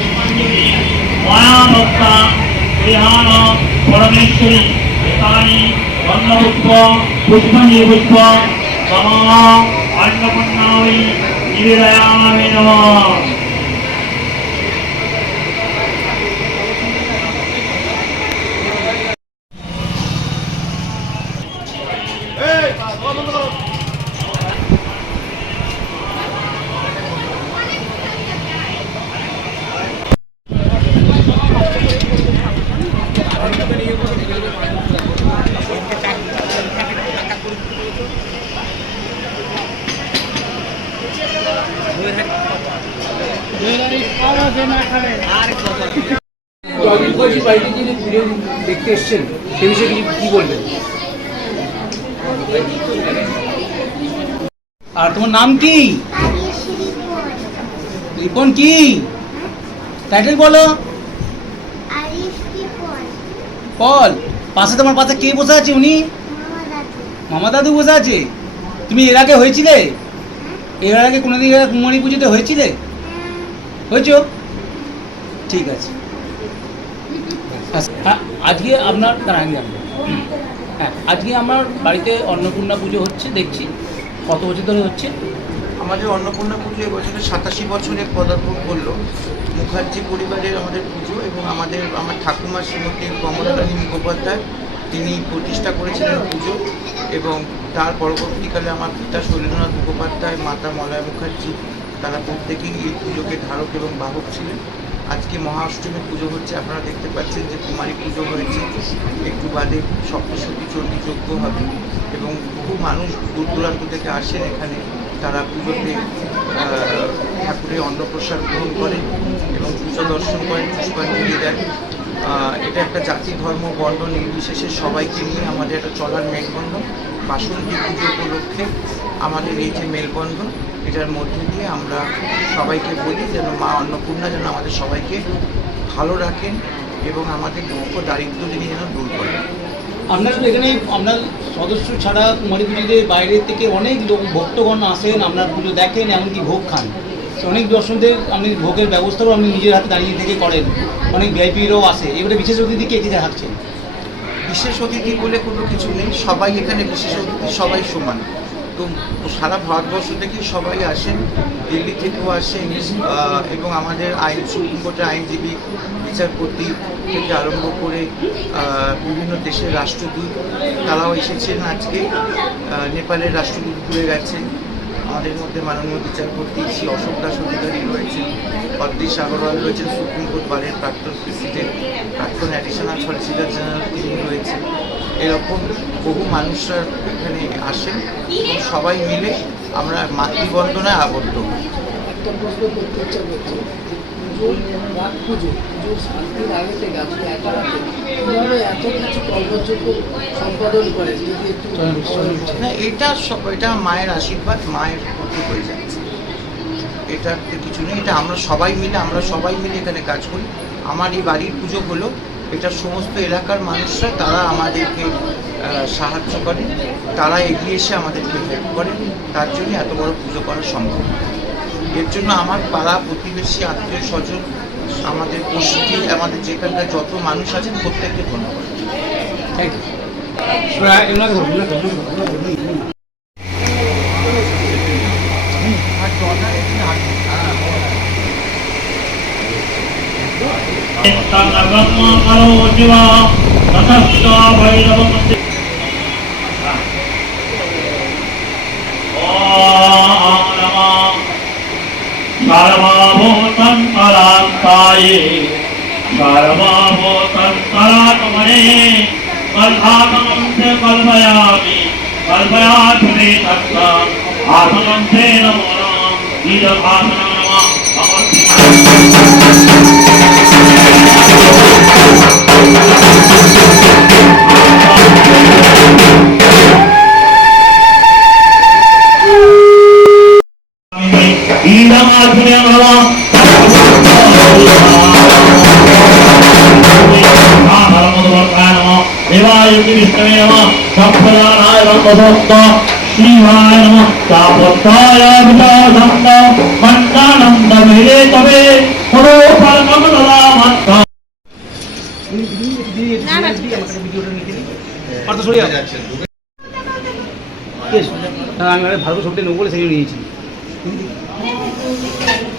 পুষ্পাঞ্জলি মায়া ভক্তা বিহান পরমেশ্বরী একানি অন্নপুষ্প পুষ্পাঞ্জলি পুষ্প মমা অন্নপূর্ণাবলী নিবেদয়ামি নমঃ। আর তোমার নাম কি? রিপন কি? টাইটেল বলো। পল পাশে তোমার পাশে কে বসে আছে উনি? মামা দাদু বসে আছে। তুমি এর আগে হয়েছিলে? এর আগে কোনোদিন কুমারী পুজোতে হয়েছিলে? হয়েছো ঠিক আছে। আচ্ছা, আজকে আপনার দাঁড়ান হ্যাঁ আজকে আমার বাড়িতে অন্নপূর্ণা পুজো হচ্ছে দেখছি। কত বছর ধরে হচ্ছে? আমাদের অন্নপূর্ণা পুজো এবছরে সাতাশি বছরে পদার্পণ করল। মুখার্জি পরিবারের আমাদের পুজো এবং আমাদের আমার ঠাকুমা শ্রীমতী কমলারানী মুখোপাধ্যায় তিনি প্রতিষ্ঠা করেছিলেন পুজো এবং তার পরবর্তীকালে আমার পিতা শৈলেন্দ্রনাথ মুখোপাধ্যায় মাতা মলয়া মুখার্জি তারা প্রত্যেকেই এই পুজোকে ধারক এবং বাহক ছিলেন। আজকে মহাষ্টমী পুজো হচ্ছে, আপনারা দেখতে পাচ্ছেন যে কুমারী পুজো হয়েছে। একটু বাদে সপ্তশতী চণ্ডী যজ্ঞ হবে এবং বহু মানুষ দূর দূরান্ত থেকে আসেন এখানে। তারা পুজোতে ঠাকুরের অন্নপ্রসাদ গ্রহণ করেন এবং পুজো দর্শন করেন, পুষ্পাঞ্জলি দেন। এটা একটা জাতি ধর্ম বর্ণ নির্বিশেষে সবাইকে নিয়ে আমাদের একটা চলার মেলবন্ধন, বাসন্তী পুজো উপলক্ষে আমাদের এই যে মেলবন্ধন এটার মধ্যে দিয়ে আমরা সবাইকে বলি যেন মা অন্নপূর্ণা যেন আমাদের সবাইকে ভালো রাখেন এবং আমাদের দুঃখ দারিদ্র তিনি যেন দূর করেন। আপনার এখানে আপনার সদস্য ছাড়া কুমারী পুজোতে বাইরে থেকে অনেক লোক ভক্তগণ আসেন আপনার পুজো দেখেন এমনকি ভোগ খান। অনেক দর্শকদের আপনি ভোগের ব্যবস্থাও আপনি নিজের হাতে দাঁড়িয়ে থেকে করেন। অনেক ভিআইপিরাও আসে। এবারে বিশেষ অতিথিকে এগিয়ে দেখাচ্ছেন বিশেষ অতিথি বলে কোনো কিছু নেই। সবাই এখানে বিশেষ অতিথি সবাই সমান। তো সারা ভারতবর্ষ থেকে সবাই আসেন, দিল্লি থেকেও আসেন এবং আমাদের আইন, সুপ্রিম কোর্টের আইনজীবী বিচারপতি থেকে আরম্ভ করে বিভিন্ন দেশের রাষ্ট্রদূত, তারাও এসেছেন আজকে। নেপালের রাষ্ট্রদূত ঘুরে গেছেন। আমাদের মধ্যে মাননীয় বিচারপতি শ্রী অশোক দাস অধিকারী রয়েছেন। অদ্রিশ আগরওয়াল রয়েছেন সুপ্রিম কোর্ট বারের প্রাক্তন প্রেসিডেন্ট। প্রাক্তন অ্যাডিশনাল সলিসিটর জেনারেল তিনি এরকম বহু মানুষরা এখানে আসেন। সবাই মিলে আমরা মাতৃবন্দনায় আবদ্ধ। একটা প্রশ্ন করতে ইচ্ছা করছে না, এটা সব এটা মায়ের আশীর্বাদ, মায়ের করতে হয়ে যাচ্ছে এটা কিছু নেই, এটা আমরা সবাই মিলে, আমরা সবাই মিলে এখানে কাজ করি। আমার এই বাড়ির পুজো হলো এটা সমস্ত এলাকার মানুষরা, তারা আমাদেরকে সাহায্য করে। তারা এগিয়ে এসে আমাদেরকে হেল্প করে। তার জন্য এত বড় পুজো করা সম্ভব এর জন্য আমার পাড়া প্রতিবেশী, আত্মীয় স্বজন, আমাদের বসতি, আমাদের যেখানকার যত মানুষ আছেন, প্রত্যেককে ধন্যবাদ। तन्नब्रह्म करो शिव ततश्च भैरवमन्दिर सर्वभूतन्तरान्ताये सर्वभूतन्तरात्मने च कल्पयामि कल्पयामि तत्र आसनं ते नमो नमः ईदभासनं नमः श्रीवाय नमः तापत्राय विशासन्त मन्नानन्द मेरे तवे करो নিয়েছি নিয়েছি